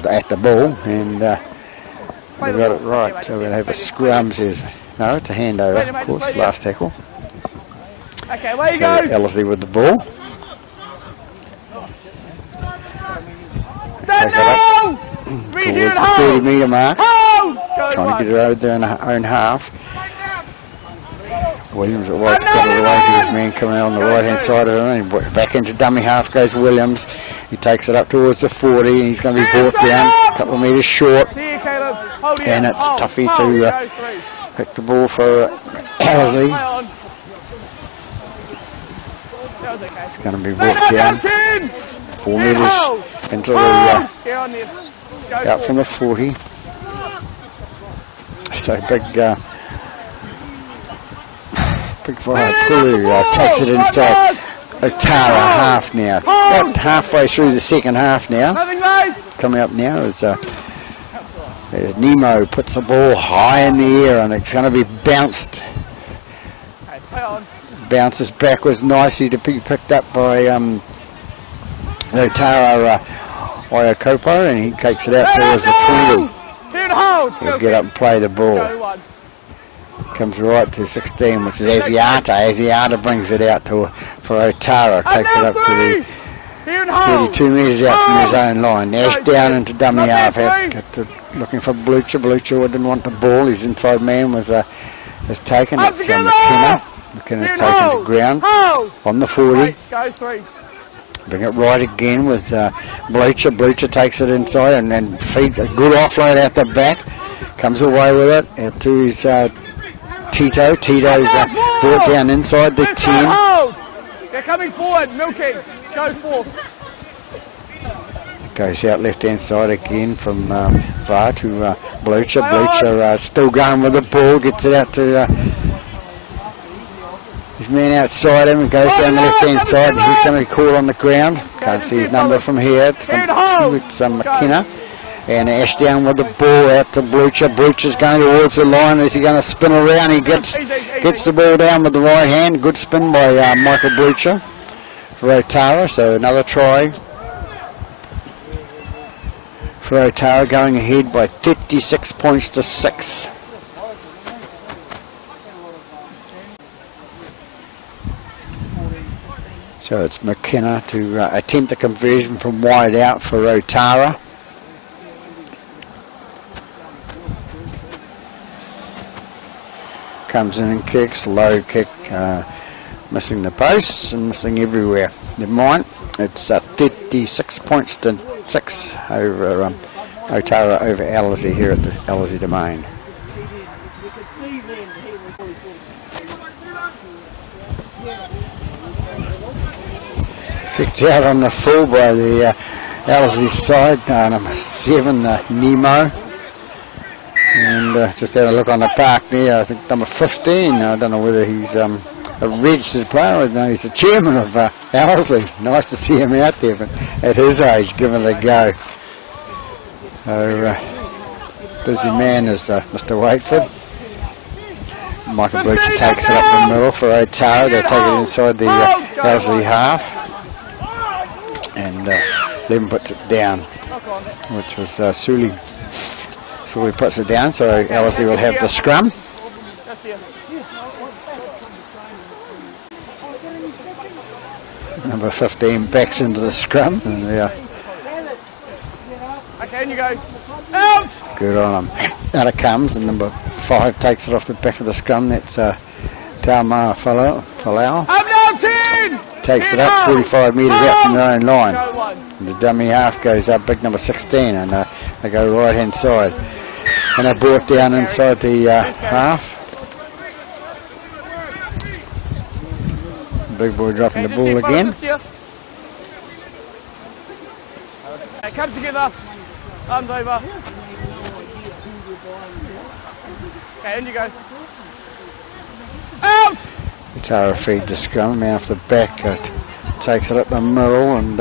at the ball, and we got it right. So we'll have a scrum. Says no, it's a handover, of course. Last tackle. Okay, where you So go? Ellerslie with the ball. Take it up towards the 30 metre mark, trying to get it over there in her own half. Williams it was, got it away to his man coming out on the right hand side of him, and back into dummy half goes Williams. He takes it up towards the 40, and he's going to be brought down a couple of metres short, and it's Tuffy to pick the ball for Ellerslie. He's going to be brought down 4 metres into the out from the 40. So big fire Pulu takes it inside Otara half now. About halfway through the second half now. Coming up now is there's Nemo, puts the ball high in the air, and it's going to be bounced. Bounces backwards nicely to be picked up by Otara Oyakopo, and he takes it out towards the 20. He'll get up and play the ball. Comes right to 16, which is Asiata. Asiata brings it out for Otara. Takes it up to the 32 metres out from his own line. Ash down into dummy half. Looking for Blucher. Blucher didn't want the ball. His inside man was taken. It's McKenna. McKenna's taken to ground on the 40. Bring it right again with Blucher. Blucher takes it inside and feeds a good offload out the back. Comes away with it out to his Tito. Tito's brought down inside the 10. They're coming forward. Milky, go forth. Goes out left hand side again from VAR to Blucher. Blucher still going with the ball. Gets it out to his man outside him, and goes down the left hand side. He's going to be caught on the ground. Can't see his number from here. It's number 2. It's McKenna. And Ash down with the ball out to Blucher. Blucher's going towards the line. Is he going to spin around? He gets the ball down with the right hand. Good spin by Michael Blucher for Otara. So another try for Otara, going ahead by 36 points to 6. So it's McKenna to attempt a conversion from wide out for Otara. Comes in and kicks, low kick, missing the posts and missing everywhere. Never mind, it's 36 points to 6 over Otara over Ellerslie here at the Ellerslie Domain. Kicked out on the full by the Ellerslie side, number 7, Nemo. And just had a look on the park there, I think number 15, I don't know whether he's a registered player or no, he's the chairman of Ellerslie. Nice to see him out there, but at his age, giving it a go. So, busy man is Mr. Waitford. Michael Blucher takes it up the middle for Otara. They'll take it inside the Ellerslie half. And Levin puts it down, which was Sully. Sully puts it down, so Ellerslie will have the scrum. Number 15 backs into the scrum. And, okay, you go. Out! Good on him. Out it comes, and number 5 takes it off the back of the scrum. That's Taumara Falau. Takes it up 45 metres out from their own line. And the dummy half goes up, big number 16, and they go right hand side. And they're brought down inside the half. Big boy dropping the ball again. Come together. Arms over. Okay, in you go. Out! Otara feed the scrum, man off the back, takes it up the middle, and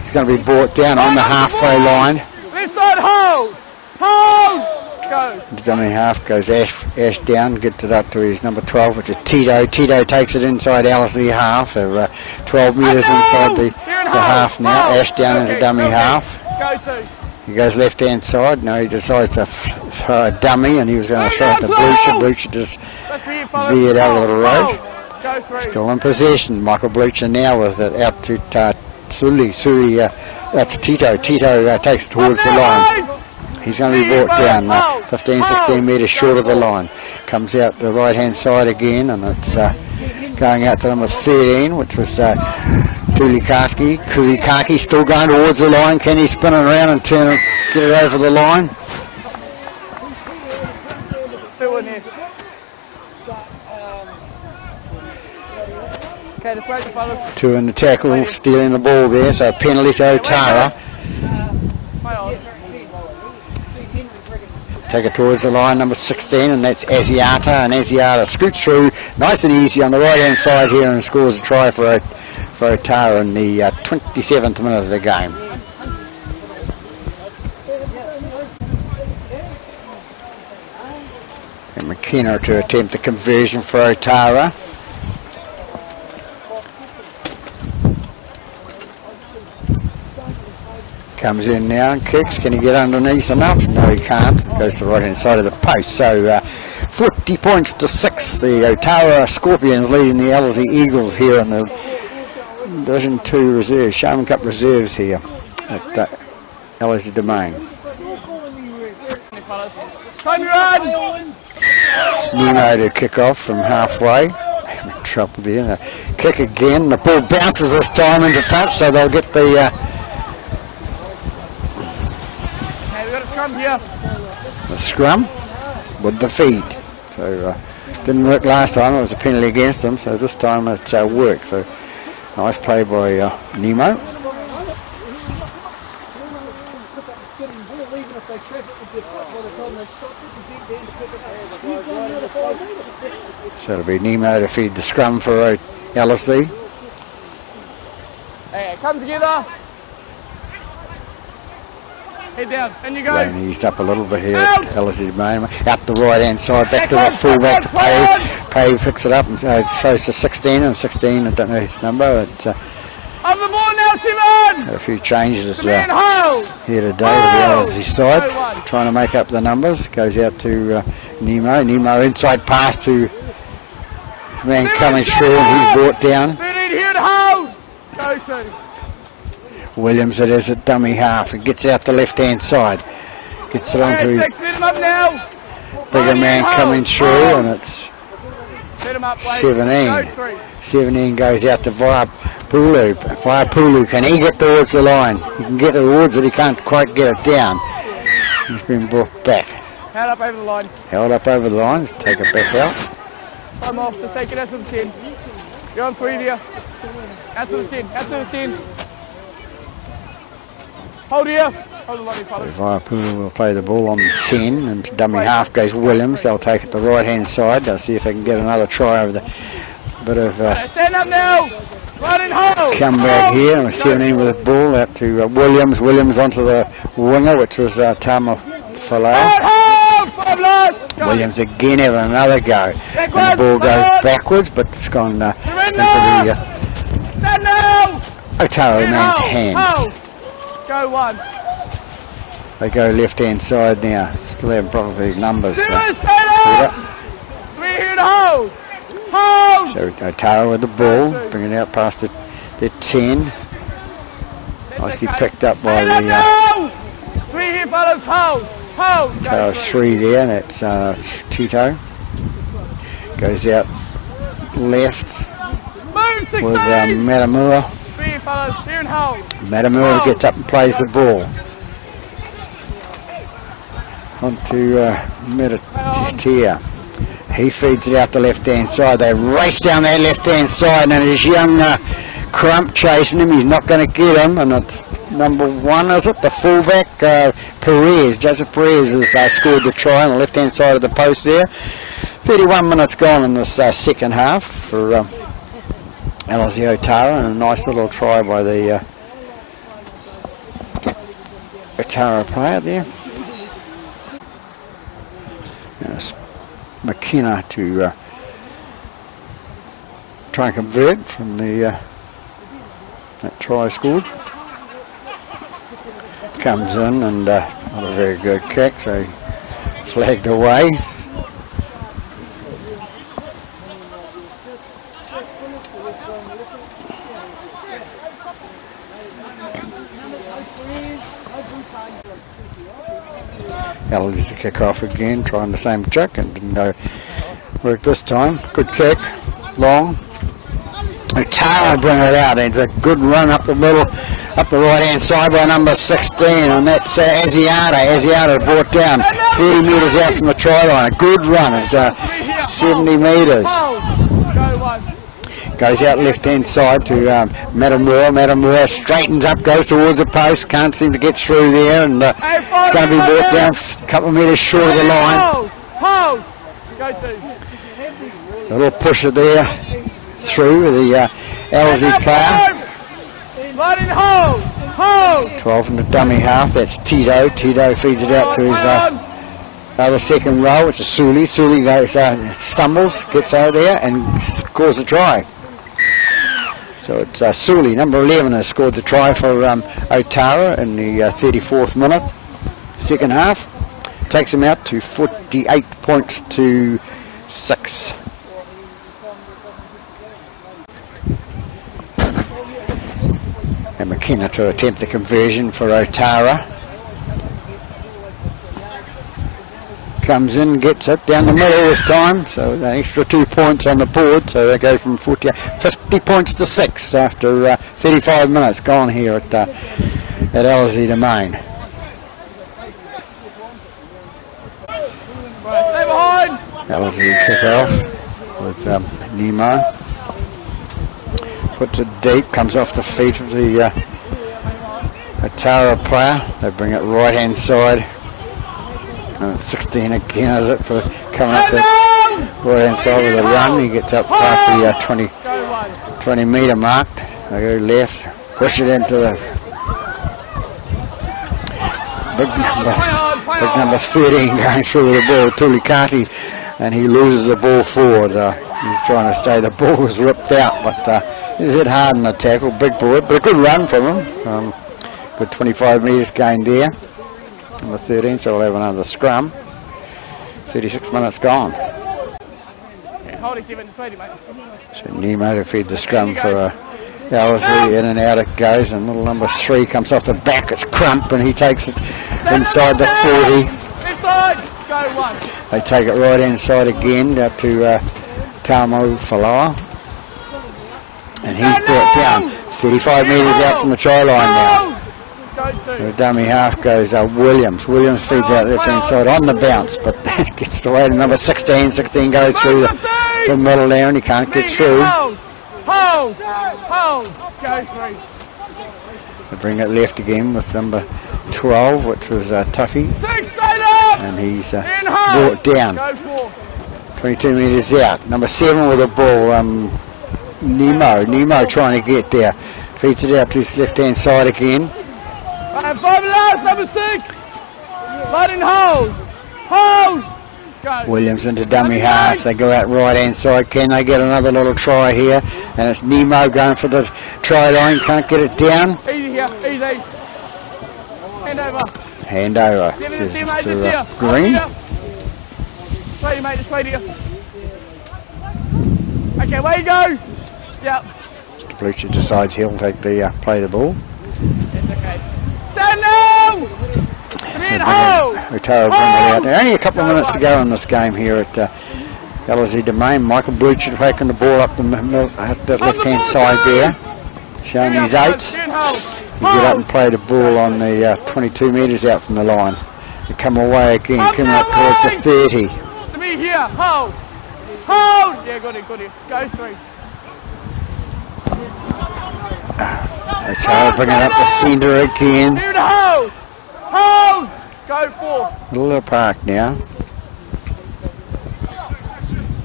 he's going to be brought down on the halfway line. Left side, hold! Hold! Go! The dummy half goes Ash down, gets it up to his number 12, which is Tito. Tito takes it inside Ellerslie half, 12 metres inside the half now. Ash down into dummy half. Go to. He goes left hand side. No, he decides to throw a dummy, and he was going to throw it to Blucher. Blucher just veered out of the road. Still in possession. Michael Blucher now with it out to Sully. Sully, that's Tito. Tito takes it towards the line. He's going to be brought down 15, 16 metres short of the line. Comes out the right hand side again, and it's going out to number 13, which was Kulikaki still going towards the line. Can he spin it around and turn it, get it over the line? Two in the tackle, stealing the ball there, so penalty to Otara. Take it towards the line, number 16, and that's Asiata, and Asiata scoots through nice and easy on the right hand side here and scores a try for Otara in the 27th minute of the game. And McKenna to attempt the conversion for Otara. Comes in now and kicks. Can he get underneath enough? No, he can't. Goes to the right hand side of the post. So 40 points to 6. The Otara Scorpions leading the Ellerslie Eagles here in the Division 2 reserves, Sharman Cup reserves here at Ellerslie Domain. It's Nemo to kick off from halfway. I'm in trouble there. Kick again. The ball bounces this time into touch, so they'll get the scrum with the feed. So didn't work last time. It was a penalty against them. So this time it's worked. So nice play by Nemo. So it'll be Nemo to feed the scrum for Ellerslie. Hey, come together. Head down, and you go. Rain eased up a little bit here at Ellerslie Domain. Out the right hand side, back to the full back to Pave. Pave picks it up and shows to 16, and 16, I don't know his number. But, on the ball now, Simon! A few changes here today with the Ellerslie side. Trying to make up the numbers. Goes out to Nemo. Nemo inside pass to his man coming through, and he's brought down. Go to. Williams, it is a dummy half. It gets out the left hand side. Gets it onto his bigger man coming through, and it's 17. 17 goes out to Vaiapulu. Vaiapulu, can he get towards the line? He can get towards it, he can't quite get it down. He's been brought back. Held up over the line. Held up over the line, take it back out. Time off, just take it out to the 10. You're on 3 here. Out to the 10, out to the 10. Hold here. Hold the money, fellas. Vaiapuna will play the ball on 10, and to dummy half goes Williams. They'll take it the right-hand side. They'll see if they can get another try over the bit of stand up now. Right in hold. come back here. And 17 with the ball out to Williams. Williams onto the winger, which was Tama Falau. Williams again having another go. And the ball goes backwards, but it's gone into the Otara man's hands. Go one. They go left-hand side now. Still having probably numbers. So Otara with the ball, bringing it out past the 10. Nicely picked up by the Otara's 3 there. That's Tito. Goes out left with Matamua. Matamua gets up and plays the ball. On to Metatia. He feeds it out the left-hand side. They race down that left-hand side, and there's young Crump chasing him. He's not going to get him, and it's number 1, is it? The fullback, Perez. Joseph Perez has scored the try on the left-hand side of the post there. 31 minutes gone in this second half for Ellerslie Otara, and a nice little try by the Otara player there. Yes. McKenna to try and convert from the that try scored. Comes in and not a very good kick, so flagged away. Ellerslie to kick off again, trying the same trick, and didn't go work this time. Good kick, long. Otara bring it out. It's a good run up the middle, up the right hand side by number 16, and that's Asiata. Asiata brought down 30 metres out from the try line. A good run of 70 metres. Goes out left hand side to Matamua. Matamua straightens up, goes towards the post, can't seem to get through there, and it's going to be brought down a couple of metres short of the line. A little pusher there through the Ellerslie player. 12 in the dummy half, that's Tito. Tito feeds it out to his other second row, which is Suli. Suli goes, stumbles, gets out there and scores a try. So it's Suli, number 11, has scored the try for Otara in the 34th minute, second half. Takes him out to 48 points to 6. And McKenna to attempt the conversion for Otara. Comes in, gets it down the middle this time, so an extra 2 points on the board, so they go from 50 points to 6 after 35 minutes gone here at Ellerslie Domain. Ellerslie kick off with Nemo. Puts it deep, comes off the feet of the Otara player. They bring it right hand side. 16 again, is it, for coming up the right hand side with a run. He gets up past the 20 metre mark. They go left, push it into the big number 13 going through with the ball, Tulikati, and he loses the ball forward. He's trying to stay, the ball was ripped out, but he's hit hard in the tackle, big boy, but a good run from him. Good 25 metres gained there. Number 13, so we'll have another scrum. 36 minutes gone. So Nemo to feed the scrum for Ellerslie, in and out it goes, and little number 3 comes off the back. It's Crump, and he takes it inside the 40. They take it right inside again out to Tamo Falawa, and he's brought down 35 metres out from the try line now. The dummy half goes Williams. Williams feeds out left hand side on the bounce, but gets away to number 16. 16 goes through the middle there, and he can't get through. They bring it left again with number 12, which was Tuffy, and he's brought down. 22 metres out. Number 7 with the ball, Nemo trying to get there. Feeds it out to his left-hand side again. 5 last, number 6. Lighting hold. Hold. Go. Williams into dummy half. They go out right-hand side. Can they get another little try here? And it's Nemo going for the try line. Can't get it down. Easy here, easy. Hand over. Hand over, says Mr. Green. Sweetie, mate, just wait here. Okay, where you go? Yep. Mr. Blucher decides he'll take the play the ball. It's okay. Stand now! Otara bring it out. There only a couple of minutes to go in this game here at Ellerslie Domain. Michael Blucher taking the ball up the left-hand side there, showing his 8. He get up and play the ball on the 22 metres out from the line. They come away again, coming up towards the 30. To me here, hold. Hold! Yeah, got it. Go 3. Otara bringing up the centre again. Hold! Hold! Go 4. Middle of the park now.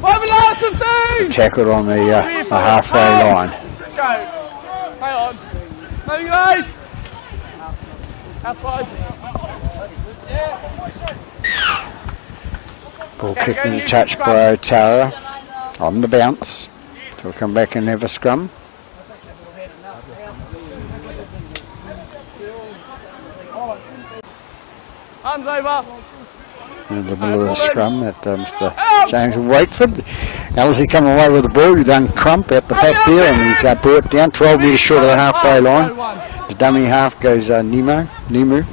5 last, 15! Tackled on the halfway line. Go. Hang on. There you guys. Outside. Ball kicked into touch by Otara on the bounce. He'll come back and have a scrum. Arms over. In the middle of the scrum at Mr. James Waitford. Ellerslie coming away with the ball. He's done Crump at the back there, and he's brought down 12 metres short of the halfway line. The dummy half goes Nemo. Move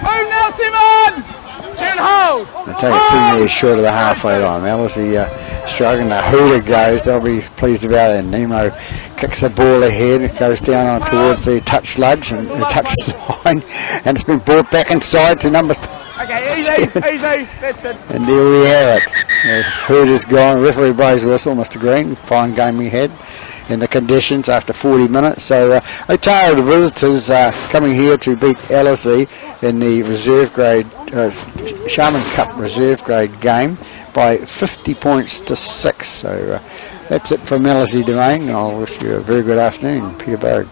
now, Simon! Hold! They take it 2 metres short of the halfway line. Ellerslie struggling. The hooter goes. They'll be pleased about it. And Nemo kicks the ball ahead. It goes down on towards the touch lugs and the touch line. And it's been brought back inside to number 7. Okay, easy. That's it. And there we have it. The hooter's gone. Referee blows the whistle, Mr. Green. Fine game we had in the conditions after 40 minutes. So Otara, the visitors, coming here to beat Ellerslie in the reserve grade Sharman Cup reserve grade game by 50 points to 6. So that's it from Ellerslie Domain. I'll wish you a very good afternoon. Peter Berg.